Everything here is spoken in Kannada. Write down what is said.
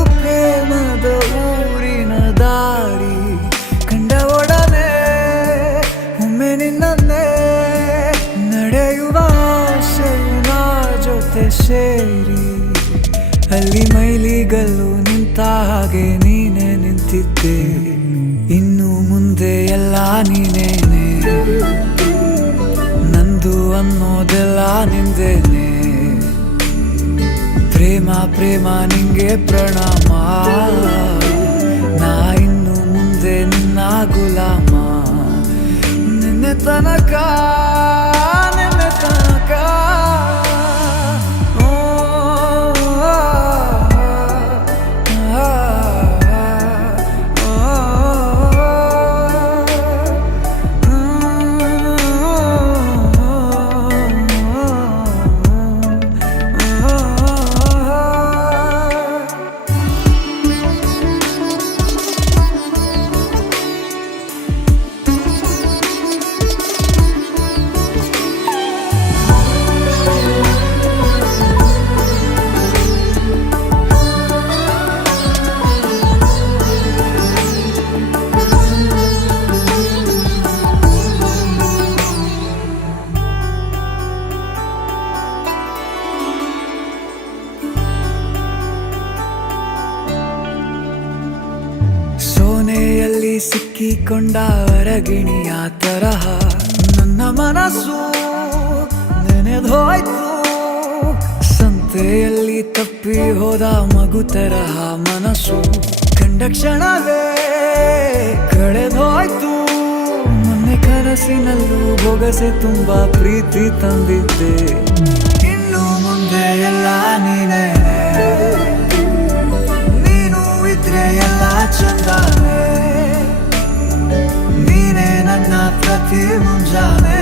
ಇದು ಪ್ರೇಮದ ಊರಿನ ದಾರಿ ಕಂಡ ಒಡನೆ ಒಮ್ಮೆ ನಿನ್ನೇ ನಡೆಯುವ ಆಸೆಯ ಜೊತೆ ಸೇರಿ ಅಲ್ಲಿ ಮೈಲಿಗಲ್ಲು ನಿಂತ ಹಾಗೆ ನೀನೆ ನಿಂತಿದ್ದೆ ಇನ್ನು ಮುಂದೆ ಎಲ್ಲ ನೀನೇನೆ ನಂದು ಅನ್ನೋದೆಲ್ಲ ನಿಂದೇನೆ ಪ್ರೇಮ ಪ್ರೇಮ ನಿಂಗೆ ಪ್ರಣಾಮ ನಾ ಇನ್ನು ಮುಂದೆ ನಿನ್ನ ಗುಲಾಮ ನಿನ್ನೆ ತನಕ ಸೋನೆಯಲ್ಲಿ ಸಿಕ್ಕಿಕೊಂಡ ಅರಗಿಣಿಯ ತರಹ ನನ್ನ ಮನಸ್ಸು ನೆನೆದೋಯ್ತು ಸಂತೆಯಲ್ಲಿ ತಪ್ಪಿ ಹೋದ ಮಗು ತರಹ ಮನಸ್ಸು ಕಂಡ ಕ್ಷಣವೇ ಕಳೆದೋಯ್ತು ಮೊನ್ನೆ ಕನಸಿನಲ್ಲೂ ಬೊಗಸೆ ತುಂಬಾ ಪ್ರೀತಿ ತಂದಿದ್ದೆ ಇನ್ನು ಮುಂದೆ ಎಲ್ಲ ನೀನೇ ಎಲ್ಲ ಚಂದಾನೆ ನೀನೇ ನನ್ನ ಪ್ರತಿ ಮುಂಜಾನೆ